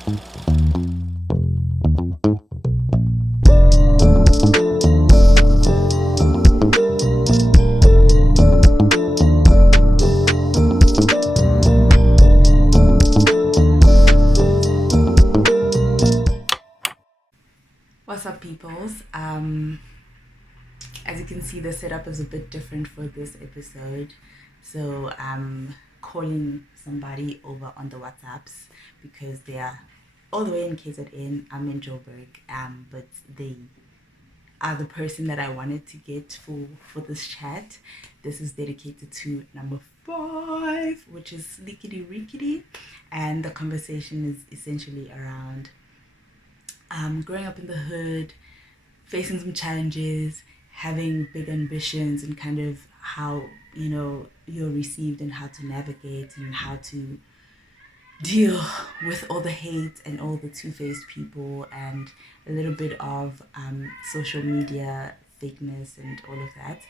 What's up, peoples? As you can see, the setup is a bit different for this episode. So I'm calling somebody over on the WhatsApps because they are all the way in KZN. I'm in Joburg, but they are the person that I wanted to get for this chat. This is dedicated to number 5, which is Lickety Rickety, and the conversation is essentially around growing up in the hood, facing some challenges, having big ambitions, and kind of how you're received and how to navigate and how to deal with all the hate and all the two-faced people and a little bit of social media fakeness and all of that.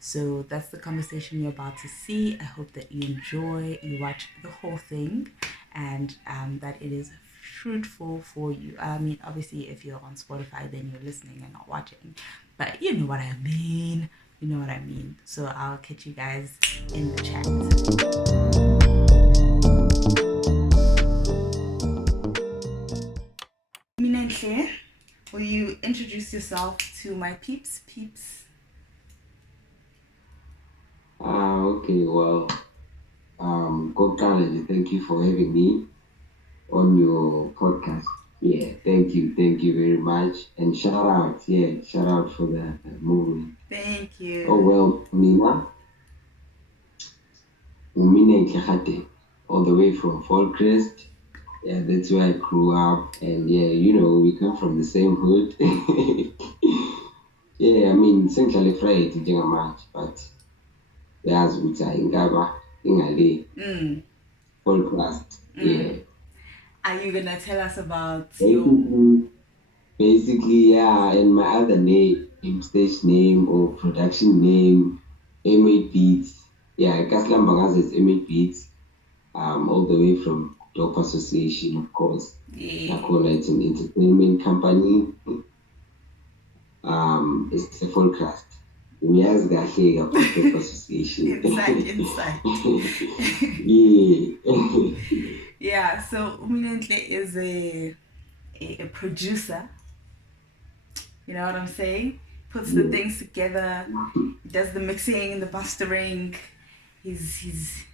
So that's the conversation you're about to see. I hope that you enjoy, you watch the whole thing, and that it is fruitful for you. I mean, obviously, if you're on Spotify, then you're listening and not watching. But you know what I mean. You know what I mean. So I'll catch you guys in the chat. Minenhle, will you introduce yourself to my peeps? Okay, well, Kokalele, thank you for having me on your podcast. Yeah, thank you very much. And shout out for the movie. Thank you. Oh, well, Minenhle Radebe, all the way from Fallcrest. Yeah, that's where I grew up. And yeah, we come from the same hood. Yeah, I mean, Sihle Friday, njengamanje, but yazi ukuthi ingaba ingale Fallcrest. Yeah. Are you gonna tell us about Basically, yeah, and my other name, stage name or production name, M8 Beats. Yeah, Kaslam Bangazi is M8 Beats. All the way from Dope Association, of course. Yeah. It's an entertainment company. It's a full cast. We ask the Dope Association. inside. Yeah. Yeah, so Minenhle is a producer. You know what I'm saying? Puts the things together, does the mixing, the mastering. He's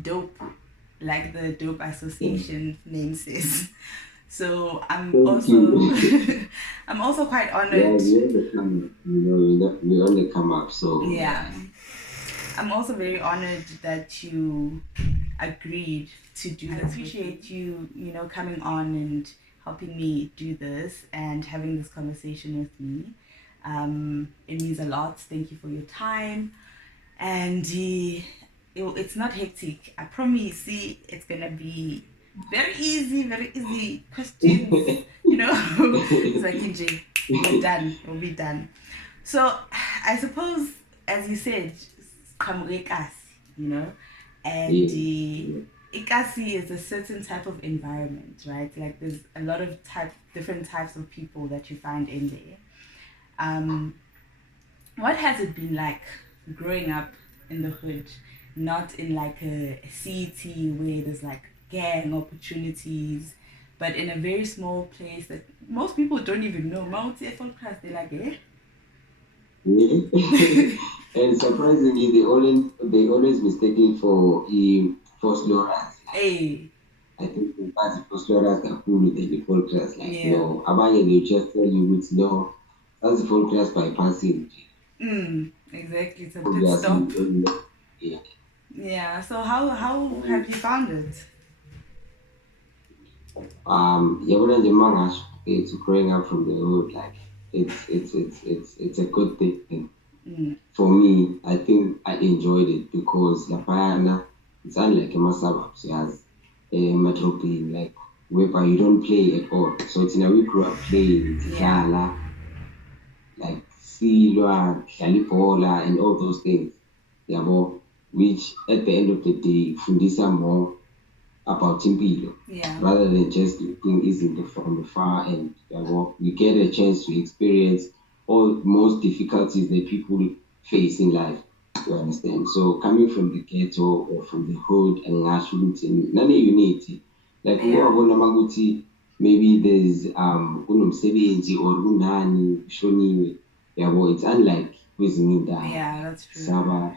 dope, like the Dope Association name says. So I'm also quite honored. Yeah, we only come up, so yeah. I'm also very honored that you agreed to do this. I appreciate you, coming on and helping me do this and having this conversation with me. It means a lot. Thank you for your time. And it's not hectic. I promise. See, it's gonna be very easy questions. It's like EJ, we're done. We'll be done. So I suppose, as you said, kamrekas, and ikasi is a certain type of environment, right? Like there's a lot of different types of people that you find in there. What has it been like growing up in the hood, not in like a city where there's like gang opportunities, but in a very small place that most people don't even know? Mount class, they're like, eh? And surprisingly, they always mistake it for Slauras. Hey. I think the party for Slauras are cool with the full class. Like, no, Abaya, they just tell you it's no, that's the full class bypassing. Exactly. It's a pit stop. Yeah. So how have you found it? It's growing up from the hood, like it's a good thing. For me, I think I enjoyed it because Lapayana, it's unlike a suburbs, as a metropolitan, like whereby you don't play at all. So it's in a we grew up playing Sihle, like Sihle, Shalipola, and all those things. Which at the end of the day, fundisa more about impilo, rather than just looking izinto from afar, and we get a chance to experience all most difficulties that people face in life. You understand? So coming from the ghetto or from the hood and ngasho ukuthi nane unity, like ungawabona makuthi maybe there's kunomsebenzi or kunani kushoniwe, it's unlike kwezinye indawo. Yeah, that's true. Saba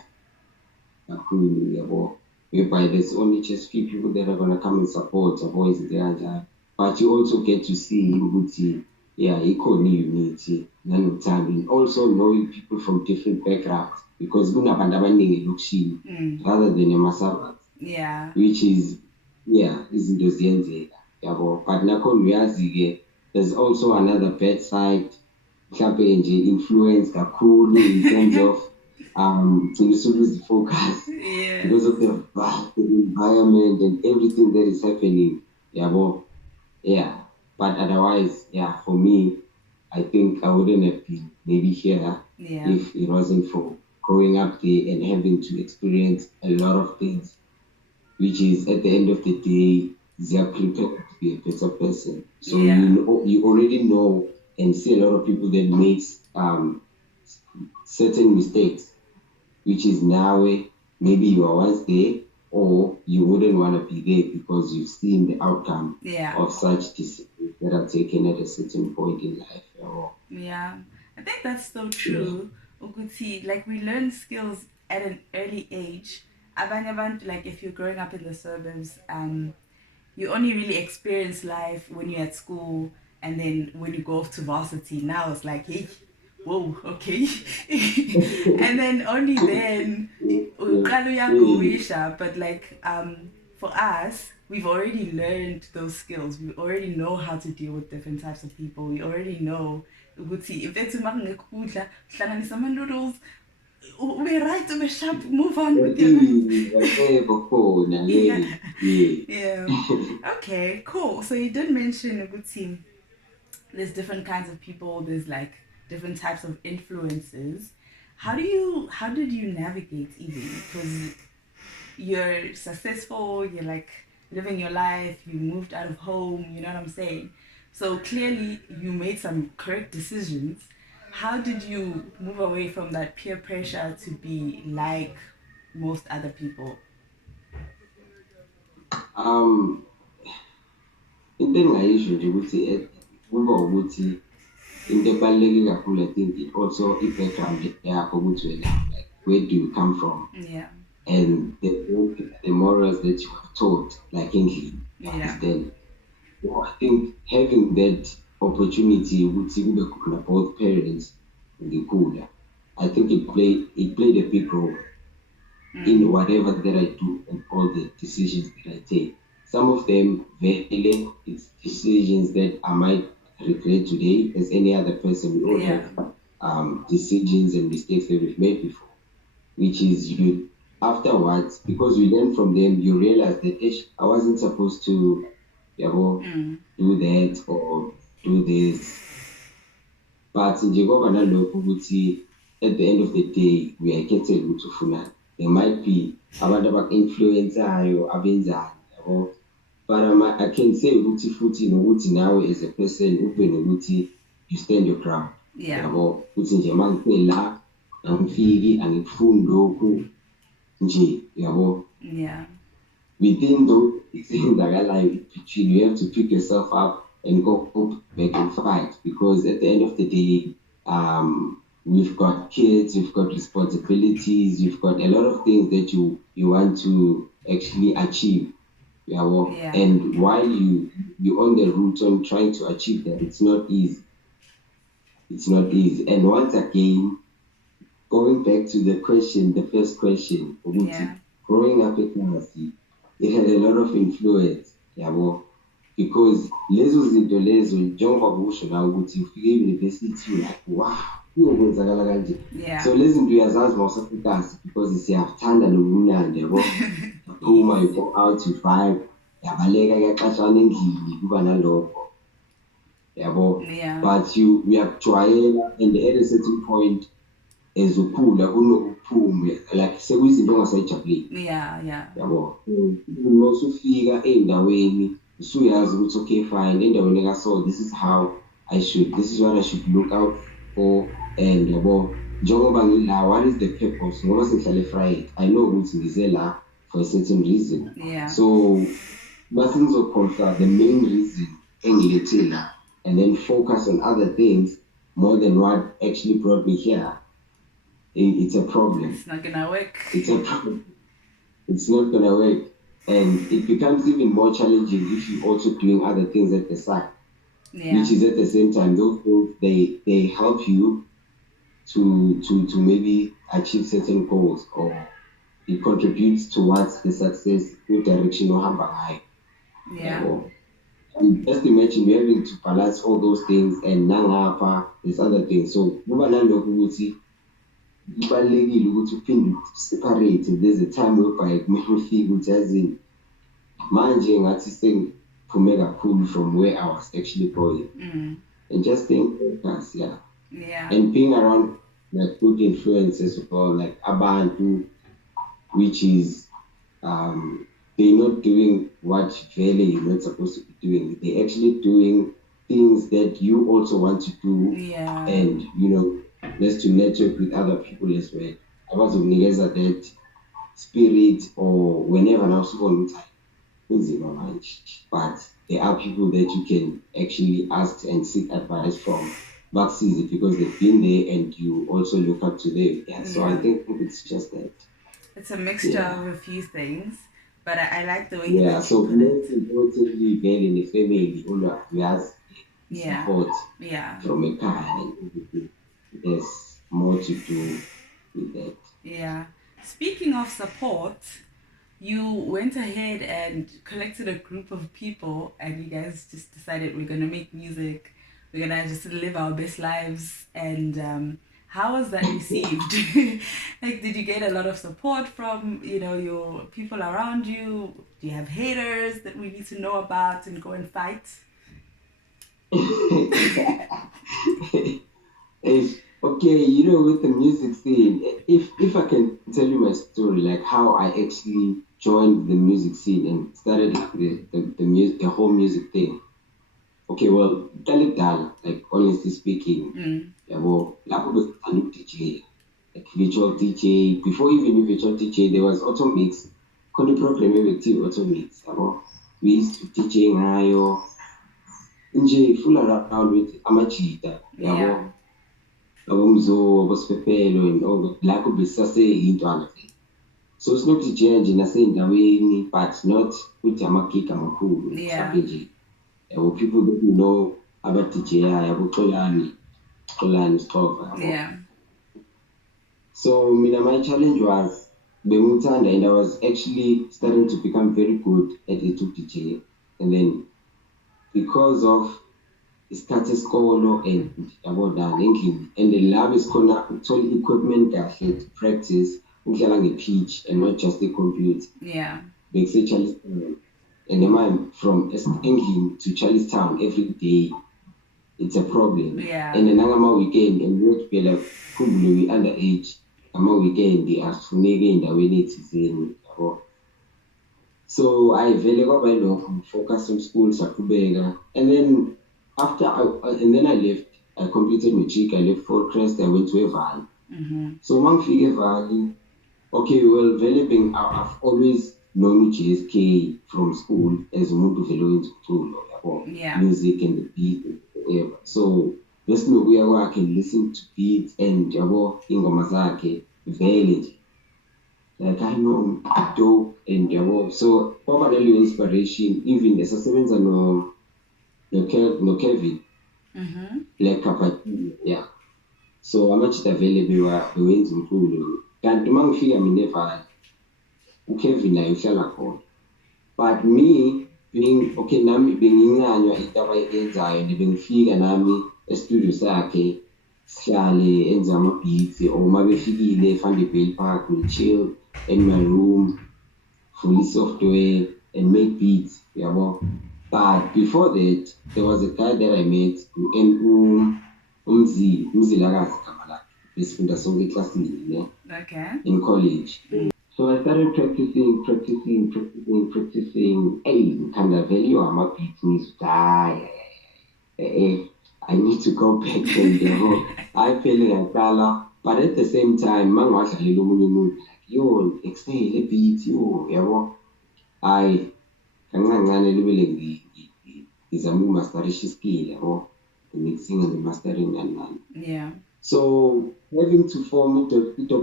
kakhulu, whereby there's only just few people that are gonna come and support avoid there, but you also get to see ukuthi ikhona unity nanothando, and also knowing people from different backgrounds, because kunabantu abaningi elokishini rather than ema-suburbs, which is izinto ziyenzeka, but nakhona uyazi-ke there's also another bad side, mhlampe nje influence kakhulu in terms of to lose the focus because of the environment and everything that is happening. But otherwise, for me, I think I wouldn't have been maybe here if it wasn't for growing up there and having to experience a lot of things, which is at the end of the day, they are prepared to be a better person. So you already know and see a lot of people that makes certain mistakes, which is now maybe you are once there or you wouldn't want to be there because you've seen the outcome of such decisions that are taken at a certain point in life. Yeah, I think that's so true. Uguti, like we learn skills at an early age. Like if you're growing up in the suburbs, you only really experience life when you're at school, and then when you go off to varsity, now it's like, hey, whoa, okay. And then only then but like for us, we've already learned those skills. We already know how to deal with different types of people. We already know if it's some noodles, we're right to be sharp, move on with your Okay, cool. So you did mention a good team. There's different kinds of people, there's like different types of influences. How did you navigate even? Because you're successful, you're like living your life, you moved out of home, you know what I'm saying? So clearly you made some correct decisions. How did you move away from that peer pressure to be like most other people? Into engingayisho nje ukuthi kuba ukuthi into ebaluleke kakhulu, I think it also i-background yakho ukuthi wena, like where do you come from, and the morals that you have taught, like English, then I think having that opportunity ukuthi kube khona both parents ngikhula, I think it played a big role in whatever that I do and all the decisions that I take. Some of them it's decisions that I might regret today, as any other person. We all have decisions and mistakes that we've made before, which is you afterwards, because you learn from them, you realize that I wasn't supposed to do that or do this. But njengoba nalokho ukuthi at the end of the day we are getting ukuthi ufuna, there might be abantu abaku-influencayo abenzani, but I can say ukuthi futhi nokuthi nawe as a person ube nokuthi you stand your ground, ukuthi nje mangifike la angifiki angikufuni lokhu nje, within those ezenzakalayo between, you have to pick yourself up and go back and fight, because at the end of the day we've got kids, we've got responsibilities, we've got a lot of things that you want to actually achieve. And while you're on the route on trying to achieve that, it's not easy. And once again, going back to the first question, growing up at Kumasi, it had a lot of influence, because lezo zinto lezo njengoba kusho nawe ukuthi ufike e-university you're like, wow, kuyokwenzakala kanje. So lezi zinto uyazazi mawusafikazi because siyathanda nobumnandi, uma you go out you vibe, yabaleka kaxashana endlini kuba nalokho, but we are trying, and at a certain point ezokhula kunokuphume like sekuyizinto ongasayijabuleli yabo. Uma usufika ey'ndaweni usuyazi ukuthi okay fine endaweni eka-so this is what I should look out for, and yabo njengoba ngila what is the purpose ngoba sengihlale e-Friday I know ukuthi ngize la for a certain reason. So base ngizokhohlwa the main reason engilethe la and then focus on other things more than what actually brought me here. It's a problem. It's not gonna work. It's a problem. It's not gonna work, and it becomes even more challenging if you're also doing other things at the side, which is at the same time those things they help you to maybe achieve certain goals, or it contributes towards the success with direction or high. Just imagine you're having to balance all those things and nangapa these other things. So kubalulekile ukuthi uphinde separate. There's a time whereby kumele ufike ukuthi yazini manje ngathi sengiphume kakhulu from where I was actually going, and just think focus, and being around like good influences as well, like abantu, which is they're not doing what really you're not supposed to be doing. They're actually doing things that you also want to do, and just to network with other people as well. I was of that spirit, or whenever now but there are people that you can actually ask and seek advice from backseas because they've been there and you also look up to them. So I think it's just that. It's a mixture of a few things, but I like the way you put it. So most importantly, being in the family, we have support from a car and everything. There's more to do with that. Yeah. Speaking of support, you went ahead and collected a group of people and you guys just decided we're going to make music. We're going to just live our best lives. And how was that received? Like, did you get a lot of support from, your people around you? Do you have haters that we need to know about and go and fight? Okay, with the music scene, if I can tell you my story, like how I actually joined the music scene and started like the whole music thing. Okay, well, like honestly speaking, lapho was a DJ, like virtual DJ. Before even virtual DJ, there was auto mix. Couldn't program active auto mix. We used to DJ ngayo. Nje full around with amachita. Abomzo, abosipepelo, and all la could be sase into anything. So it's not DJ nje nasendaweni, but not with amakika amakhulu. People that know about DJ, Xolani stuff. So my challenge was Bemutanda, and I was actually starting to become very good at DJ, and then because of status quo and about that and the lab is gonna actually equipment that to practice a pitch and not just the computer. And the man from England to Charlestown every day, it's a problem. And then I'm weekend and we would be like probably underage. I'm a weekend they ask for me again that we need to say. So I very got by focus on school, Sakubega, and then after I left, I completed matric. I left Fort Crest. I went to a valley. So one figure valley. Okay, well, developing. I've always known JSK from school as a mood development tool about music and the beat and whatever. So just know where I can listen to beats and jabo ingomazake village. Like I know dope and jabo. So probably inspiration. Even the sevens are no Kevin. Like Kapati, So I'm much available. We went to school. Can't figure me never. Kevin, I feel like but me being okay, Nami being in annual and being figure Nami a studio sake, Sally, and some beats, or maybe figure find the Bay Park, will chill in my room, fully software, and make beats. But before that, there was a guy that I met, Umzi Lagazi Kamala. besifunda sonke eklasini ne Okay. in college. So I started practicing. Hey, ngithanda vele ama-beats ngizwe I need to go back and I feel ngiyaqala, but at the same time mangiwadlalela omunye umuntu like yo exhale a beat yo yabo hayi kancane libele ngizama ukumasterisha iskill yabo the mixing and the mastering and Yeah. so having to form a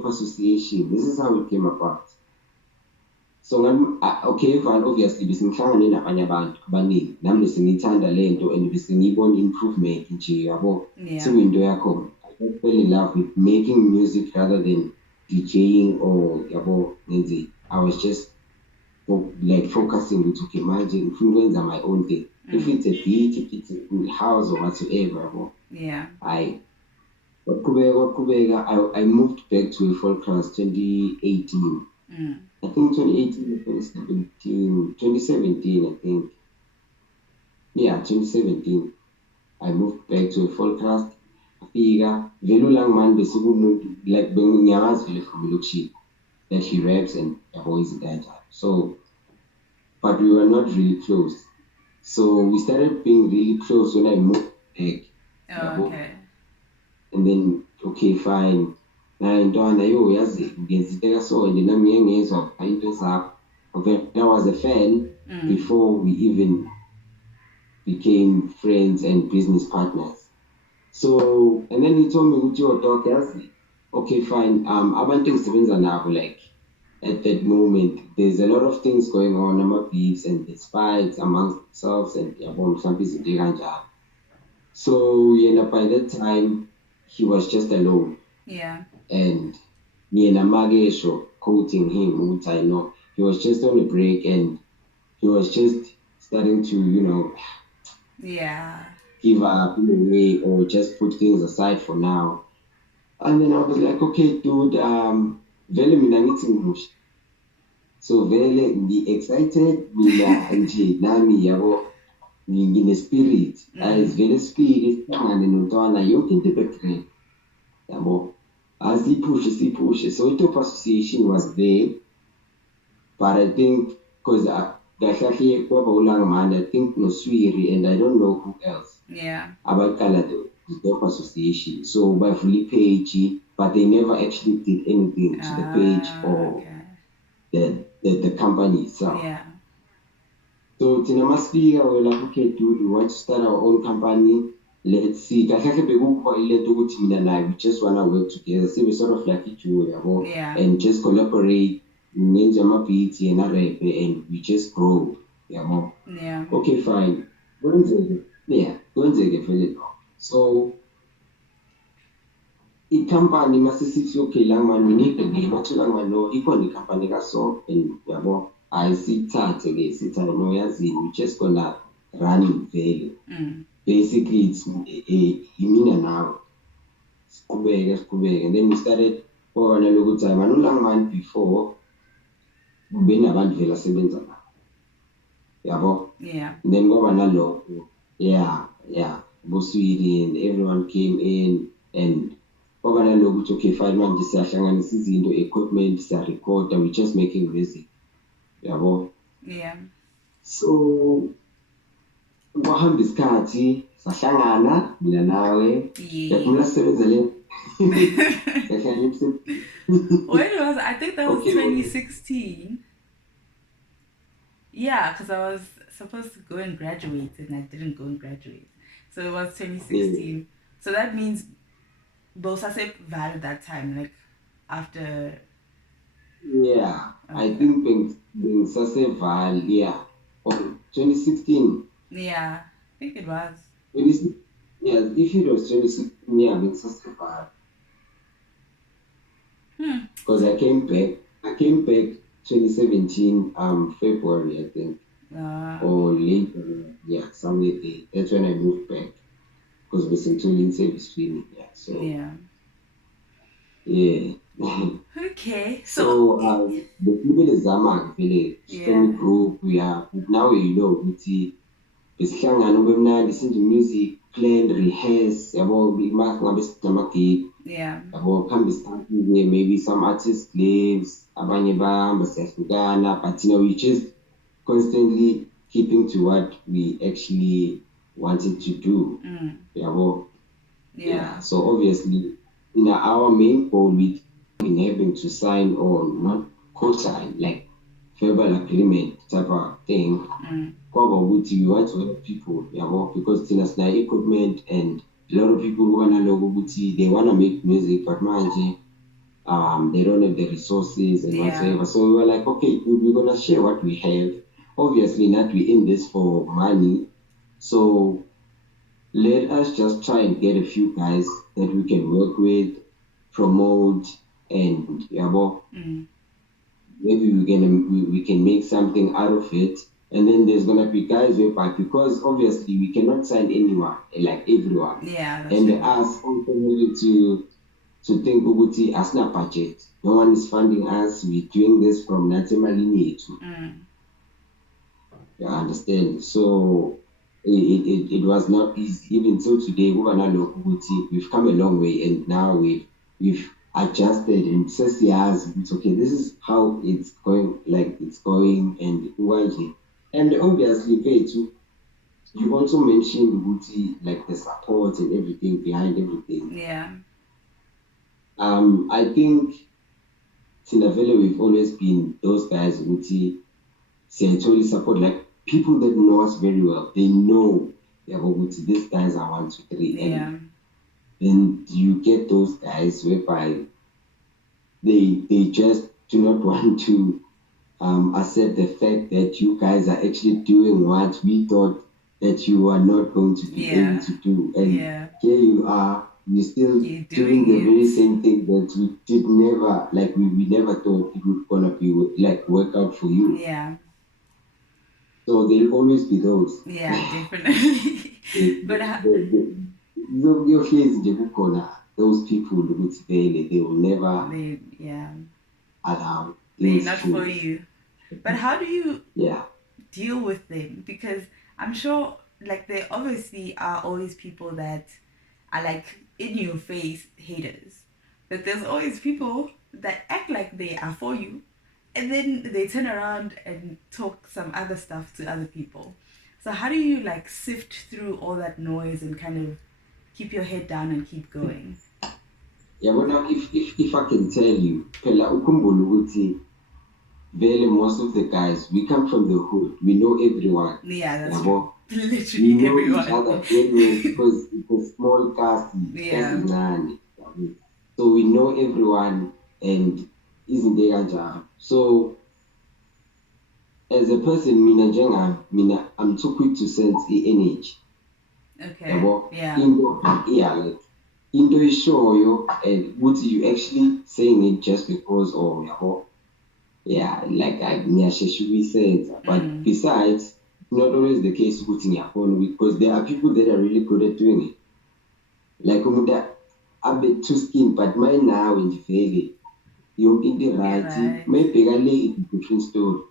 association, this is how it came about. So okay, fine, obviously besingihlangane nabanye abantu abaningi nami besengiyithanda lento and besengiyibona improvement nje yabo sekuyinto yakho. I just fell in love with making music rather than DJing or yabo ngenze. I was just like focusing with okay manje ngifuna ukwenza my own thing. If it's a beat, if it's a house or whatsoever yabo. Yeah. I moved back to a folk class 2018. I think 2018 or 2017, I think. Yeah, 2017. I moved back to a folk class. Afika, velu lang man besukumuntu like bengiyazi vele from Luxi that he raps and boys that. So, but we were not really close. So we started being really close when I moved back. Oh, okay. And then okay fine naye ntwana yo yazi ngenza into ekaso and nami ngiyengezwa into zakho okay I was a fan before we even became friends and business partners. So and then he told me ukuthi yo dog yazi okay fine abantu engisebenza nabo like at that moment there's a lot of things going on ama-beefs and there's fights amongst themselves and yabo mhlawumbe izinto ekanjalo. So by that time he was just alone. Yeah. And me and Amagesho quoting him, I know he was just on a break and he was just starting to, give up in a way or just put things aside for now. And then I was like, okay, dude, vele mina ngithi ngimusha. So vele be excited, mina nje nami yabo ngine spirit. As vele spirit hlangane nontwana yonke into background. Yabo. As he pushes. So Top Association was there. But I think because Gahlahi Kwaba man, I think no Swiri and I don't know who else. Yeah. About the Top Association. So by fully page, but they never actually did anything to the page or the company itself. Yeah. So Tinamaspia we're like, okay, dude, we want to start our own company. Let's see. We just wanna work together. So we sort of like each other and just collaborate, and we just grow. Yeah. Okay, fine. So the company must say okay, lang man, we need the name. What lang man no, the company so and I see that again. We just gonna run in value. Basically, it's a mean now. And then we started for a long time. And long man before, been about Vela Sebenza. Yeah. And then go on a low. Yeah. Boswidi and everyone came in and over a logo took a 5 month discussion and this is into equipment, it's a record, and we're just making music. Yeah. So ukuhamba isikhathi sahlangana mina nawe yaphumula sisebenza le when was I think that was 2016. Yeah, because I was supposed to go and graduate and I didn't go and graduate, so it was 2016. So that means both I said valid that time, like after. I think being Sase or 2016. Yeah, I think it was. Yes, if it was 2016, being Sase because I came back 2017 February, I think, or later, somewhere there. That's when I moved back because we're centrally in service training. Okay, so the people is Zaman village group. We are now we see listen to music, plan, rehearse, about we mark Yeah. Yabo kambe starting there, maybe some artists lives, abanye bahamba siyahlukana, but we just constantly keeping to what we actually wanted to do. Yabo. Yeah. Yeah. So obviously, our main goal with in having to sign or not co-sign, like verbal agreement type of thing. Kwaba ukuthi we want to help people, yabo, because thina sina equipment and a lot of people wanna know ukuthi they wanna make music, but manje they don't have the resources and whatsoever. So we were like, okay, we're gonna share what we have. Obviously, not we in this for money. So let us just try and get a few guys that we can work with, promote, and maybe we can make something out of it. And then there's gonna be guys whereby, because obviously we cannot sign anyone, like everyone. Yeah. And us also need to think ukuthi asina budget. No one is funding us. We're doing this from natimali yethu. You understand? So it was not easy. Even till today, we've come a long way, and now we've adjusted and says yes, it's okay. This is how it's going, and obviously, too, you also mentioned Guti, like the support and everything behind everything. Yeah. I think Tinavele, we've always been those guys, Guti, totally support, like people that know us very well. They know, yeah, Guti, these guys are 1, 2, 3. Yeah. And then you get those guys whereby they just do not want to accept the fact that you guys are actually doing what we thought that you are not going to be able to do. And here you are, you're still doing the very same thing that we did never, like we never thought it would gonna be like work out for you. Yeah. So there'll always be those. Yeah, definitely. But your face in corner, those people they will never allow. They're not for you. But how do you yeah deal with them? Because I'm sure like there obviously are always people that are like in your face haters. But there's always people that act like they are for you and then they turn around and talk some other stuff to other people. So how do you like sift through all that noise and kind of keep your head down and keep going? Yeah, but now if I can tell you, Pela Ukumbuluguti, very most of the guys, we come from the hood. We know everyone. Yeah, that's true. Literally we know everyone. Each other very well because it's a small cast. Yeah. So we know everyone and isn't there. So as a person, mina, I'm too quick to sense the energy. Okay. Yeah. Like into ishoyo and what you actually saying it just because of yabo. Yeah, like Nyasheshui said. But besides, not always the case because there are people that are really good at doing it. Like a bit too skin, but mine now in the failure. You're in the right, maybe it's a different story.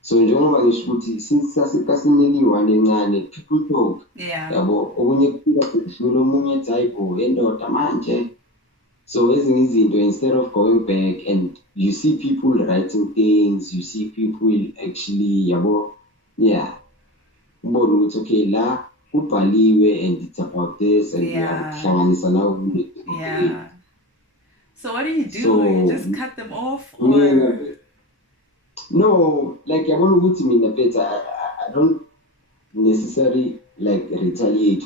So njengoba ngisho ukuthi sasineliwane encane people talk yabo omunye kuba kudlula omunye ethi hayi bo endoda manje. So ezinye izinto, instead of going back and you see people writing things, you see people actually yabo ubone ukuthi okay la kubhaliwe and it's about this and kuhlanganisa nawo. Yeah. So what do? You just cut them off or? No, like I want to mean I don't necessarily like retaliate.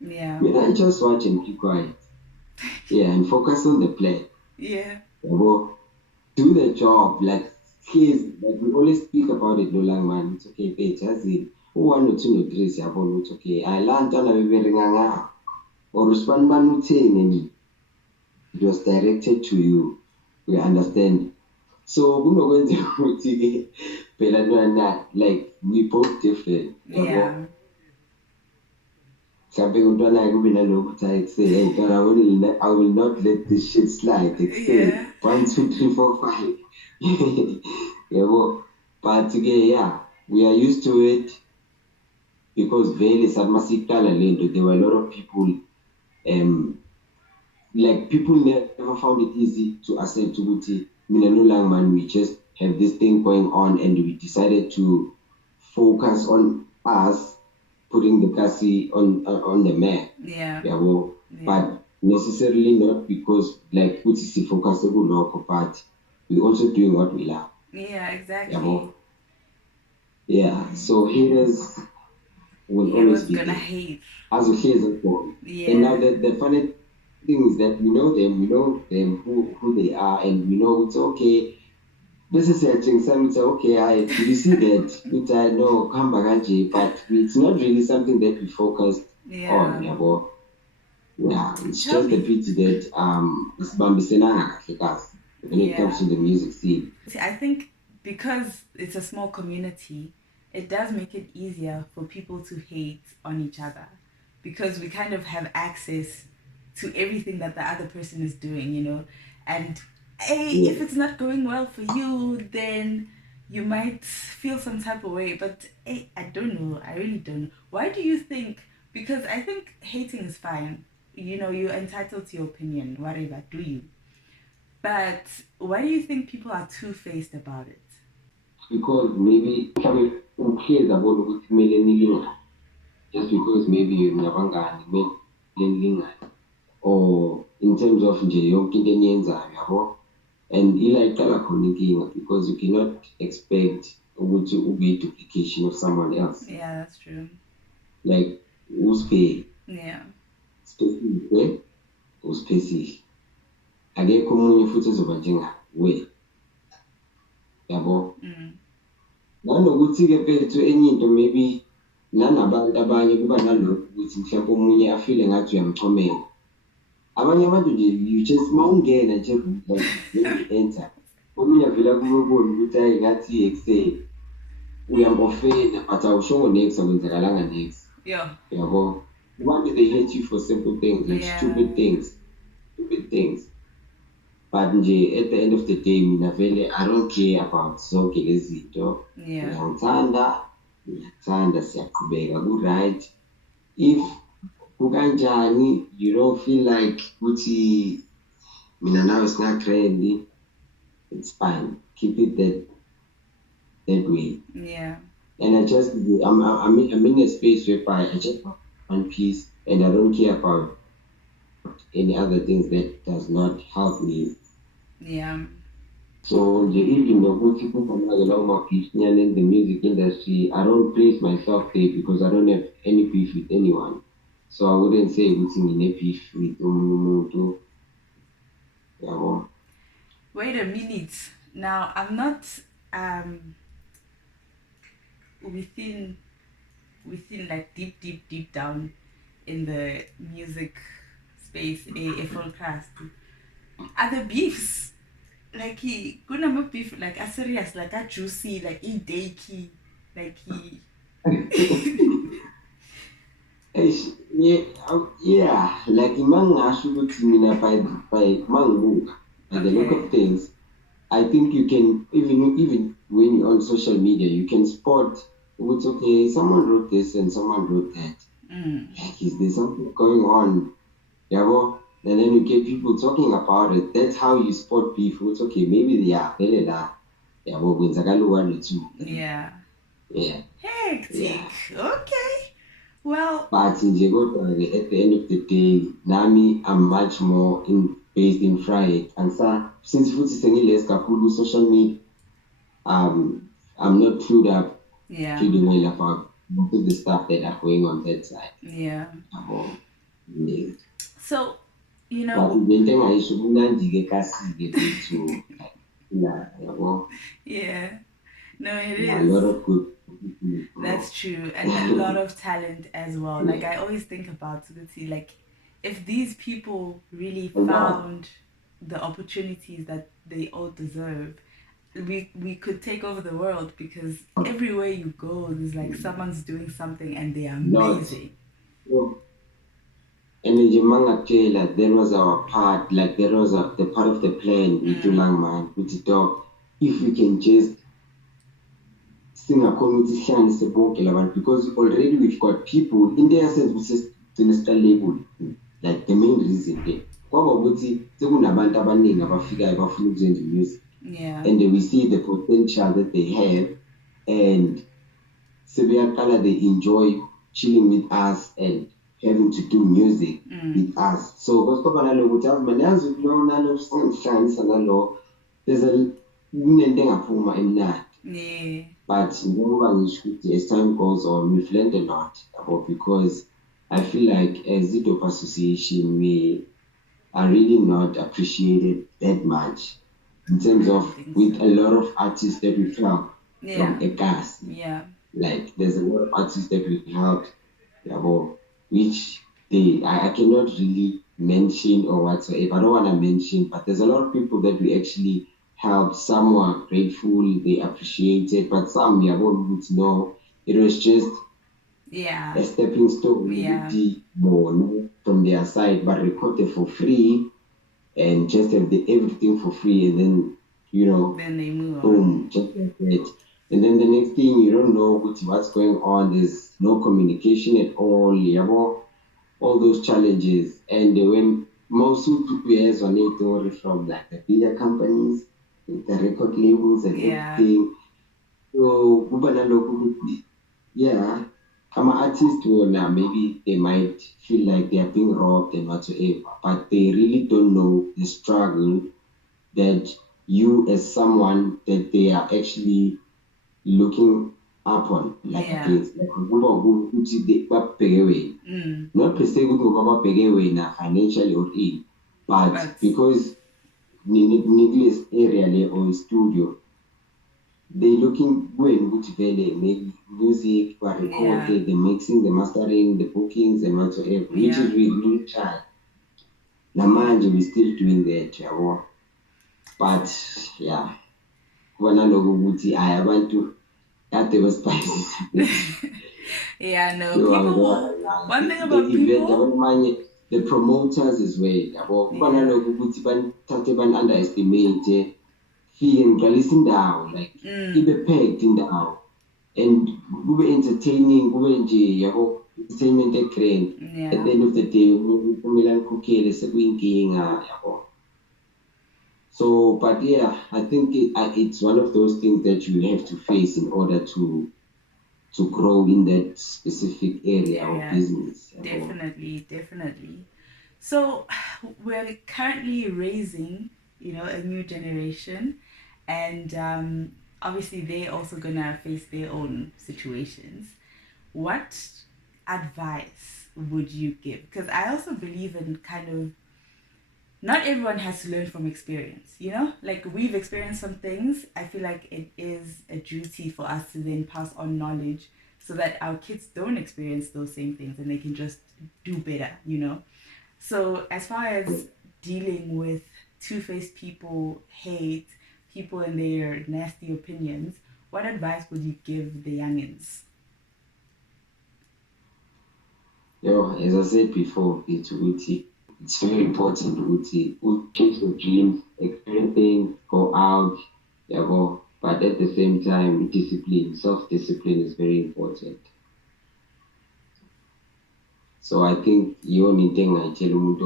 Yeah. I just watch and keep quiet. Yeah, and focus on the play. Yeah. Do the job. Like kids, like we always speak about it, no long man. It's okay, page as in 1 or 2 or 3 it's okay. I learned on a or respond and it was directed to you. We understand. So like we both different. Yeah. Something I will not let this shit slide. Yeah. 1, 2, 3, 4, 5. Yeah, but again, we are used to it. because vele sadmasiqala lento, there were a lot of people, like people never found it easy to accept ukuthi mina no lang man, we just have this thing going on and we decided to focus on us putting the kasi on the map. Yeah. But necessarily not because like ukuthi focus kulokho, but we also doing what we love. Yeah, exactly. Yeah, so haters will always be gonna there. hate. As a hater, Yeah. And now the funny thing is that we know them who they are, and we know it's okay. This is searching some it's okay, did you see that? It's no come back, but it's not really something that we focused on. Yeah, it's just a pity that when it comes to the music scene. See, I think because it's a small community, it does make it easier for people to hate on each other because we kind of have access to everything that the other person is doing, you know. And if it's not going well for you, then you might feel some type of way. But I don't know. I really don't know. Why do you think? Because I think hating is fine. You know, you're entitled to your opinion, whatever, do you? But why do you think people are two-faced about it? Because maybe cares about ukuthi kumele nilingane, just because maybe niyabangani kumele nilingane, or in terms of nje yonke into eniyenzayo yabo, and ila iqala khona inkinga because you cannot expect ukuthi ube duplication of someone else. Yeah, that's true. Like who's paid? Yeah. Specific, who's paid? Akekho omunye futhi ezoba njengawe. Yabo. Nanokuthi-ke mfethu enye into maybe nanabantu abanye kuba nalokho ukuthi mhlawumbe omunye afile ngathi uyamchomela. Abanye abantu nje you just mawungena nje like enter. Omunye avela kumubona ukuthi hayi ngathi ekseni. Uyambofena but awushongo next akwenzakalanga next. Yeah. Yabo. Why do they hate you for simple things, like stupid things? But nje at the end of the day, mina vele I don't care about zonke lezi zinto. Ngiyangithanda siyaqhubeka ku-right. If kukanjani you don't feel like ukuthi mina nawe singagrandi, it's fine. Keep it that way. Yeah. And I'm in a space whereby I just want one piece and I don't care about any other things that does not help me. Yeah. So even though people in the music industry, I don't place myself there because I don't have any beef with anyone. So I wouldn't say what's in a beef with Umutu. Yeah. Wait a minute. Now I'm not within like deep down in the music space a full cast. Are the beefs like kuna beef like a serious, like a juicy, like dakey, like yeah, like mangasho ukuthi mina by manguka by the look of things, I think you can even when you're on social media you can spot what's okay, someone wrote this and someone wrote that. Like is there something going on? Yeah, and then you get people talking about it. That's how you spot beef. It's okay, maybe they are better. Yeah, but when Zagalu 1 or 2. Yeah. Hectic. Yeah. Okay. Well. But at the end of the day, Nami, I'm much more based in Friday. And so, since food is less kakulu social media, I'm not clued up pretty well about most of the stuff that are going on that side. Yeah. Yeah. So, you know. Yeah. No, it is. A lot of good. That's true. And a lot of talent as well. Like, I always think about Suguti, like, if these people really found the opportunities that they all deserve, we could take over the world because everywhere you go, there's like someone's doing something and they are amazing. And in Jemanga there was our part, like there was the part of the plan with Tulangman, with the dog. If we can just singakhona ukuthi sihlanganise bonke labantu, because already we've got people in their sense ukuthi label, like the main reason there kwaba ukuthi sekunabantu abaningi abafikayo bafuna ukuzenza music, and we see the potential that they have, and sebeyaqala they enjoy chilling with us and having to do music with us. So kwasikuba naloku ukuthi azimane yazi lo nalo sihlanganisa nalo, there's kunento engaphuma emnandi. But ngoba ngisho ukuthi as time goes on, we've learned a lot about, because I feel like as a dope association, we are really not appreciated that much in terms of with a lot of artists that we've helped from Ekas. Like there's a lot of artists that we helped, which I cannot really mention or whatsoever. I don't want to mention, but there's a lot of people that we actually helped. Some were grateful, they appreciated, but some we would know it was just a stepping stone more from their side, but recorded for free and just have everything for free, and then then they move boom, just like that. And then the next thing, you don't know what's going on. There's no communication at all. All those challenges. And when most people on it from like the media companies, the record labels and everything. So I'm an artist now, maybe they might feel like they are being robbed and whatsoever, but they really don't know the struggle that you as someone that they are actually looking upon, like against, like not per se na financially or in, but because Nicholas area or studio, they looking when they make music, but recorded, the mixing, the mastering, the bookings and whatsoever, which is really try. Namanje we still doing that, but yeah. Kona logo ukuthi I want to kade besiphayisa. No, people one thing about people, the promoters as well, yabo kona logo ukuthi bathathe underestimate fee ngigcwalisa indawo, like ibe packed indawo, and kube entertaining, kube nje yabo entertainment grand. At the end of the day kumele nikhokhele sekuyinkinga, yabo. So, but I think it's one of those things that you have to face in order to grow in that specific area of business. Definitely. So, we're currently raising, a new generation, and obviously they're also gonna face their own situations. What advice would you give? Because I also believe in kind of, not everyone has to learn from experience, like we've experienced some things. I feel like it is a duty for us to then pass on knowledge so that our kids don't experience those same things and they can just do better, So as far as dealing with two-faced people, hate, people and their nasty opinions, what advice would you give the youngins? As I said before, it's very important to chase your dreams, experience things, go out, but at the same time, self-discipline is very important. So I think you only thing I tell you,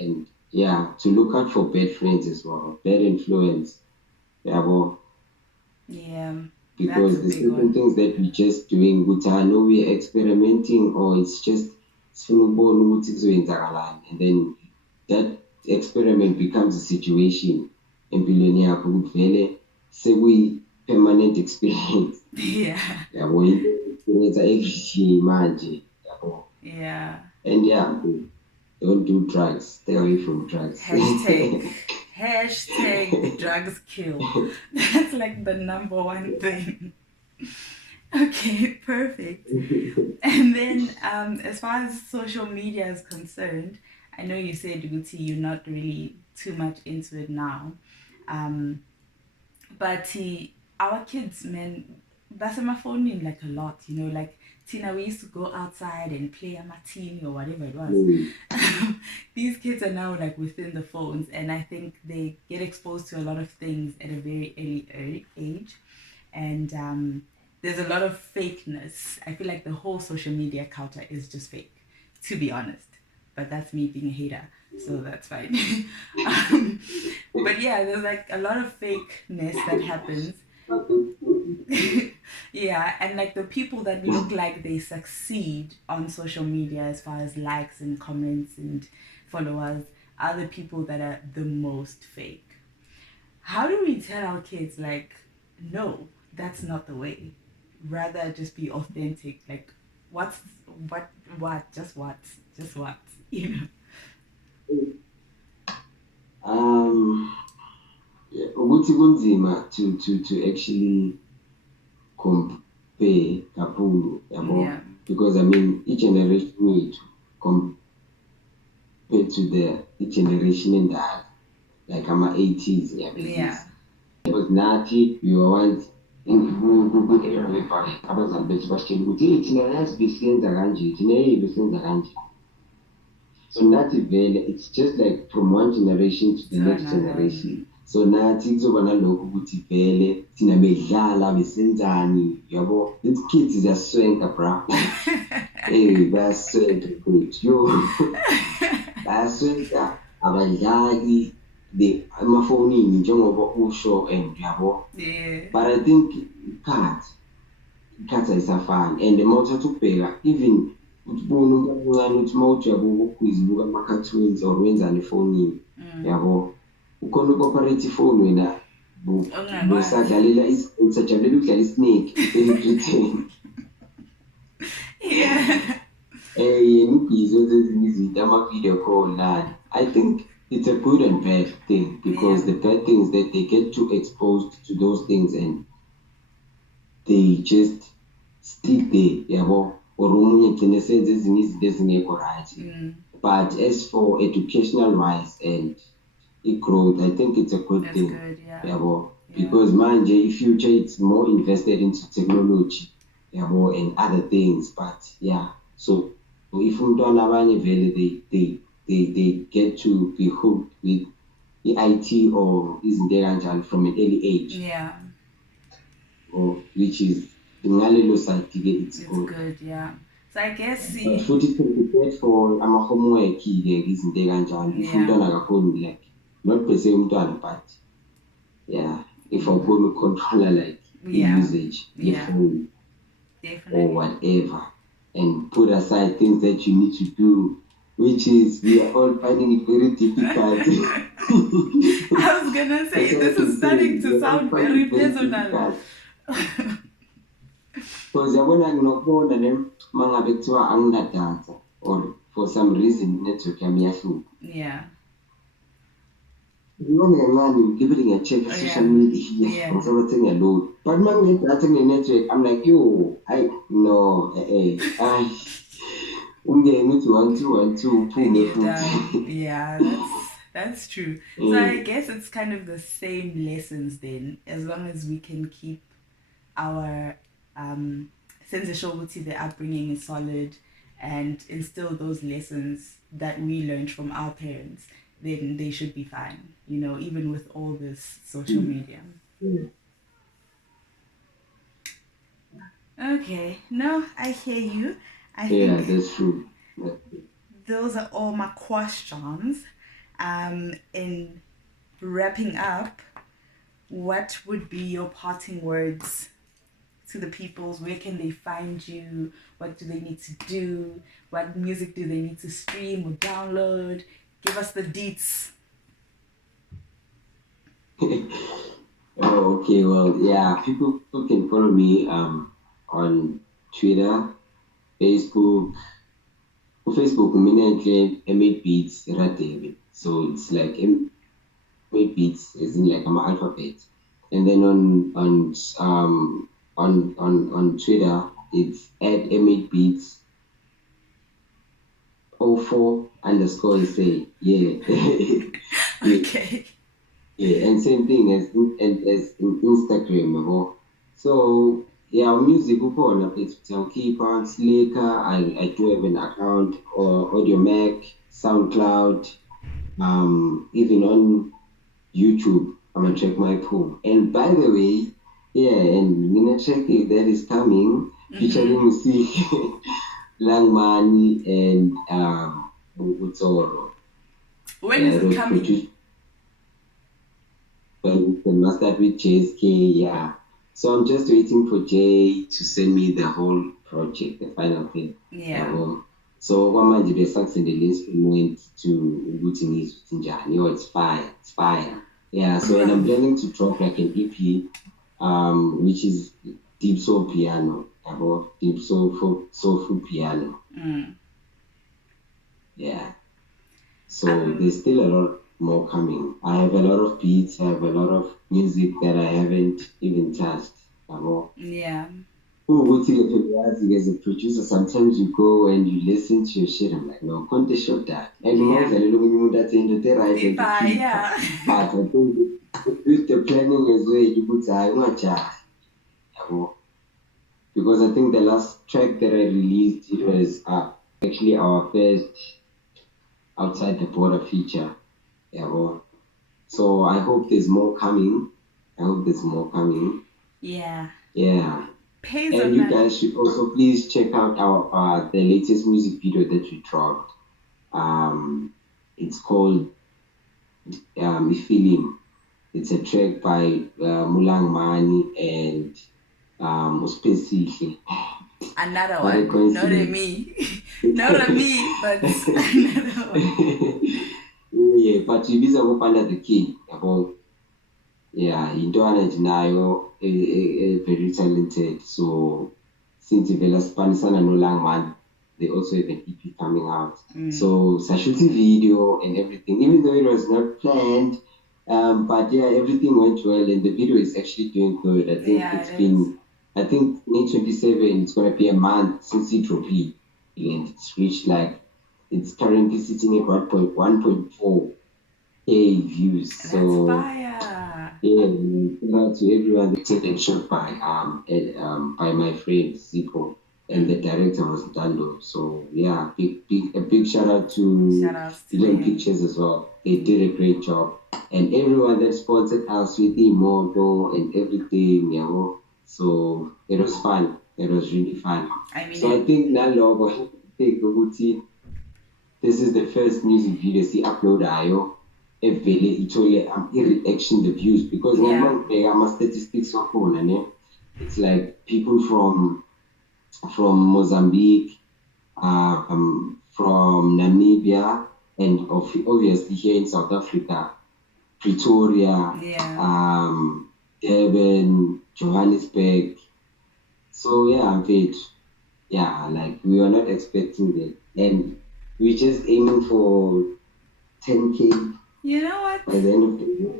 and to look out for bad friends as well, bad influence, because the certain things that we're just doing, which I know we're experimenting, or it's just and then that experiment becomes a situation, and billionaire would vele say we permanent experience. We experience every manje. And don't do drugs. Stay away from drugs. Hashtag drugs kill. That's like the number one thing. Okay, perfect. And then as far as social media is concerned, I know you said, Guti, you're not really too much into it now. But our kids, man, that's my phone in like a lot, like Tina, we used to go outside and play a martini or whatever it was. These kids are now like within the phones, and I think they get exposed to a lot of things at a very early age. And there's a lot of fakeness. I feel like the whole social media culture is just fake, to be honest. But that's me being a hater, so that's fine. But yeah, there's like a lot of fakeness that happens. Yeah, and like the people that look like they succeed on social media as far as likes and comments and followers are the people that are the most fake. How do we tell our kids, like, no, that's not the way? Rather just be authentic. Like, what's what, just what, you know? Yeah, ukuthi kunzima to actually compare kakhulu, yabo, Yeah, because I mean i-generation yethu compared to the generation endala, like ama-80s, yeah, because nathi we were once ku-era whereby abazali bethu basitshela ukuthi hey thina yazi besiyenza kanje, thina hey besenza kanje. So nathi vele it's just like from one generation to the to next another. generation. So nathi kuzoba nalokho ukuthi vele thina bedlala besenzani, yabo. These kids ziyaswenka bra. Hey, bayaswenka mfethu. Yo. Bayaswenka abadlali emafonini njengoba usho and yabo. Yeah, But I think ikhathi ayisafani and uma uthatha ukubheka even ukubona umuntu omncane ukuthi uma uthi uyabukwa buka ama-cartoons or wenzani efonini, yabo, ukhona uku-operate ifoni wena busadlalela usajabulela ukudlala isnake eli-Britain. yeah, Yena ubhizi wenza ezinye izinto ama-video call nani. I think it's a good and bad thing because the bad thing is that they get too exposed to those things and they just stick there, yabo, or omunye egcine esenza ezinye izinto ezingekho right. But as for educational wise and growth, I think it's a good that's thing, good, yeah. yabo, because manje future it's more invested into technology, yabo, and other things. But yeah, so if umntwana abanye vele they get to be hooked with the IT or izinto kanjalo from an early age, Yeah, or which is ngalelo side it's it's good. good, yeah. So I guess But futhi prepared for ama-homework-ke izinto kanjalo if umntwana akakhoni, like not per se umntwana, but yeah, if akhona ukucontrola like the usage, the phone or definitely. whatever, and put aside things that you need to do, which is we are all finding it very difficult. I was gonna say this is starting to sound very personal. Because yabona nginokubona ne mangabe kuthiwa anginadatha or for some reason network yami iyahluka. Yeah. Ngibona kancane ngibele ngiya-check social media ngisabathe ngiyaload. But uma nginedatha ngine-network I'm like yo, no, hayi ungene uthi 1 2 1 2 uphume futhi. Yeah, that's true. So I guess it's kind of the same lessons then, as long as we can keep our sense of the upbringing is solid and instill those lessons that we learned from our parents, then they should be fine, you know, even with all this social media. Okay, no, I hear you. I think that's true. those are all my questions. In wrapping up, what would be your parting words to the peoples? Where can they find you? What do they need to do? What music do they need to stream or download? Give us the deets. Okay, well, yeah, people can follow me on Twitter, Facebook. Facebook, Minenhle Radebe. So it's like M8 beats, as in like I'm an alphabet. And then on Twitter, it's at M8 beats 04_SA. Yeah. Okay. Yeah, and same thing as in Instagram. So yeah, music ukhona I'll keep on Slicker. I do have an account or Audio Mac, SoundCloud, even on YouTube. I'm gonna check my pool. And by the way, Yeah, and in a track that is coming, featuring Musi, Langmani, and Utsoro. When Yeah, is it it was coming? produced by the mastered with JSK. Yeah. So I'm just waiting for Jay to send me the whole project, the final thing. Yeah. Yabo. So kwamanje besakusendele instrument to ukuthi ngizwe njani. Yo, it's fire. It's fire. Yeah, so and I'm planning to drop like an EP, which is deep soul piano. Yabo. Deep soulful piano. Yeah. So there's still a lot more coming. I have a lot of beats, I have a lot of music that I haven't even touched. Yabo. Yeah. As a producer, sometimes you go and you listen to your shit. I'm like, no, can't show that. And Yeah. that's in the right and the Deepa, key. yeah. But I think with the planning as well, you put I watch because I think the last track that I released it was actually our first outside the border feature. Yeah, so I hope there's more coming. I hope there's more coming. Yeah. Yeah. Pays And on you that. guys should also please check out our the latest music video that we dropped. It's called Feeling. It's a track by Mulang Mani and Sihle. Another What a one. Not a coincidence. me. Not a me, but another one. Yeah, but we busy under the king. About yeah, intwana nje nayo very talented. So since ivela sipanisana noLangman, they also have an EP coming out. So Sashuti video and everything, even though it was not planned, but yeah, everything went well and the video is actually doing good. I think Yeah, it's it is. been, I think May 27, it's gonna be a month since it dropped and it's reached like, it's currently sitting at 1.4K views. That's So fire. yeah, shout out to everyone that's taken shot by my friend Zico, and the director was Dando. So yeah, a big shout out to Shout outs to Elen them. Pictures as well. They did a great job, and everyone that sponsored us with the moto and everything, you know. So it was fun. It was really fun. I mean, So I think Nalo, this is the first music video see upload ayo evele ithole i-reaction the views because Yeah. ngiyabona ama-statistics wakhona ne it's like people from Mozambique, from Namibia, and obviously here in South Africa, Pretoria, yeah. Durban, Johannesburg. So yeah, but yeah, like we were not expecting that, and we're just aiming for 10K You know what? by the end of the year.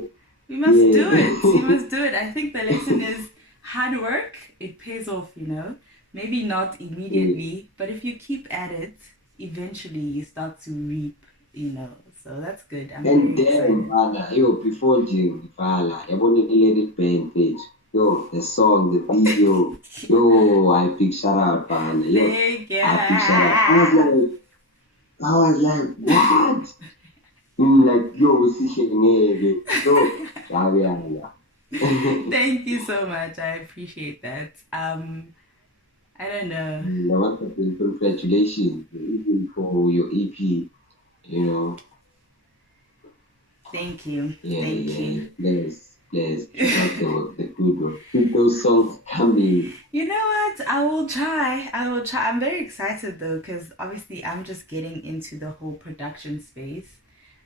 We must do it. We must do it. I think the lesson is hard work. It pays off, you know. Maybe not immediately, but if you keep at it, eventually you start to reap, you know. So that's good. I'm And very excited. Vala, before Jim, Vala, I wanted to let it band page. Yo, the song, the video, I big shout out, Vala. Yo, Thank you. I big shout out. I was like, what? Like, yo, Thank you so much. I appreciate that. I don't know. Congratulations, even for your EP, you know. Thank you. Yeah, Thank yeah. you. Let's keep up the good work. Keep those songs coming. You know what? I will try. I'm very excited though, because obviously I'm just getting into the whole production space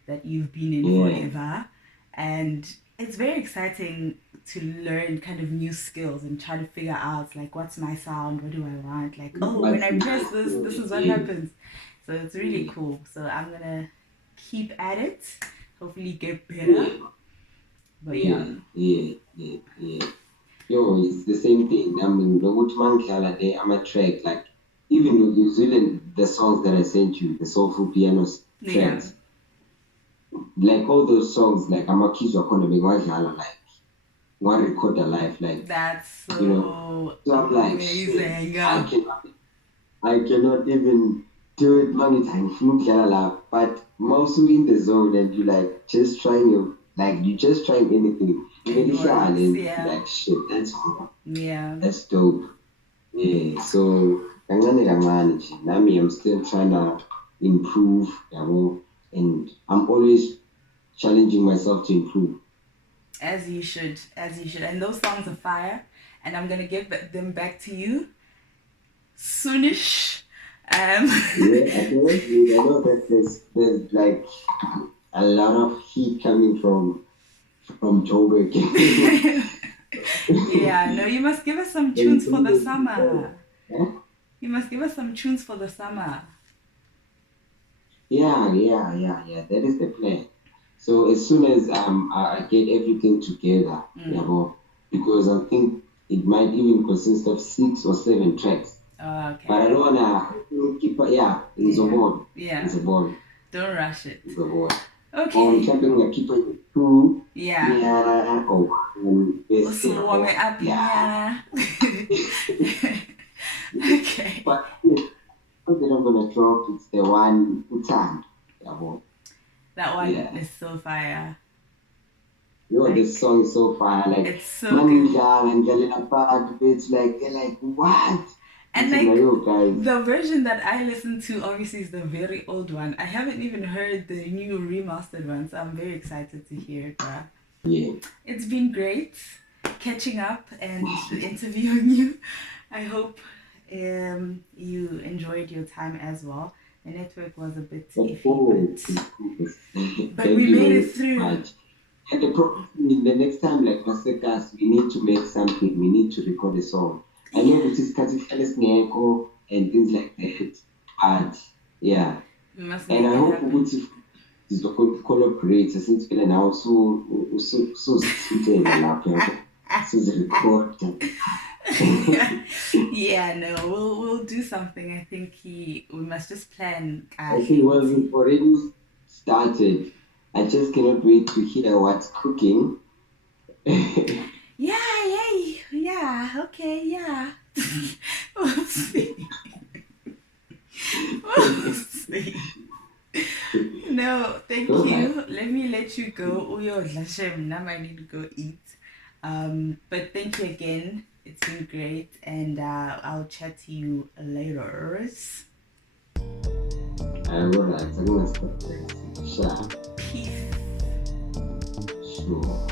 that you've been in forever. And it's very exciting to learn kind of new skills and try to figure out like what's my sound, what do I want? Like, oh, when I press this is what happens. So it's really cool. So I'm gonna keep at it, hopefully get better. But yeah. Yo, it's the same thing. I mean, the Woodman day, I'm a track. Like, even in New Zealand, the songs that I sent you, the soulful piano tracks, like all those songs, like, I'm a kids are gonna be like, one record alive. Like, that's so you know, so I'm like, amazing. shit, I cannot even do it many times. But I'm also in the zone and you like just trying you just trying anything. Yeah. Like shit, Yeah. that's dope. Yeah. So kancane nje. Nami I'm still trying to improve, and I'm always challenging myself to improve. As you should. And those songs are fire. And I'm gonna give them back to you soonish. Yeah, I know that there's like a lot of heat coming from Joburg. Yeah, no, you must give us some tunes for the summer. You must give us some tunes for the summer. Yeah. That is the plan. So as soon as I get everything together, because I think it might even consist of 6 or 7 tracks. Oh, okay. But I don't wanna keep it's a board. Yeah. It's a board. Don't rush it. It's a board. Okay. Trapping keep it two. Yeah. Yeah. Also warm it up. Yeah. Okay. But what that I'm gonna drop is the one Utan. That one is so fire. This song is so fire. Like it's so good. And it's like they're like what? And like the version that I listened to obviously is the very old one. I haven't even heard the new remastered one, so I'm very excited to hear it. Yeah. It's been great catching up and interviewing you. I hope you enjoyed your time as well. The network was a bit iffy, but we made it through. Much. And the next time, like Masekas, we need to make something. We need to record a song. I know it is Ngeko and things like that. But yeah. We must and I hope we will collaborate since we are now so sweet record. Yeah, no, we'll do something. I think we must just plan. I think we've already started. I just cannot wait to hear what's cooking. Yeah, okay, yeah. We'll see. We'll see. No, thank you. Let me let you go. Now I need to go eat. But thank you again. It's been great, and I'll chat to you later. Alright, I'm gonna stop there. Peace. Sure.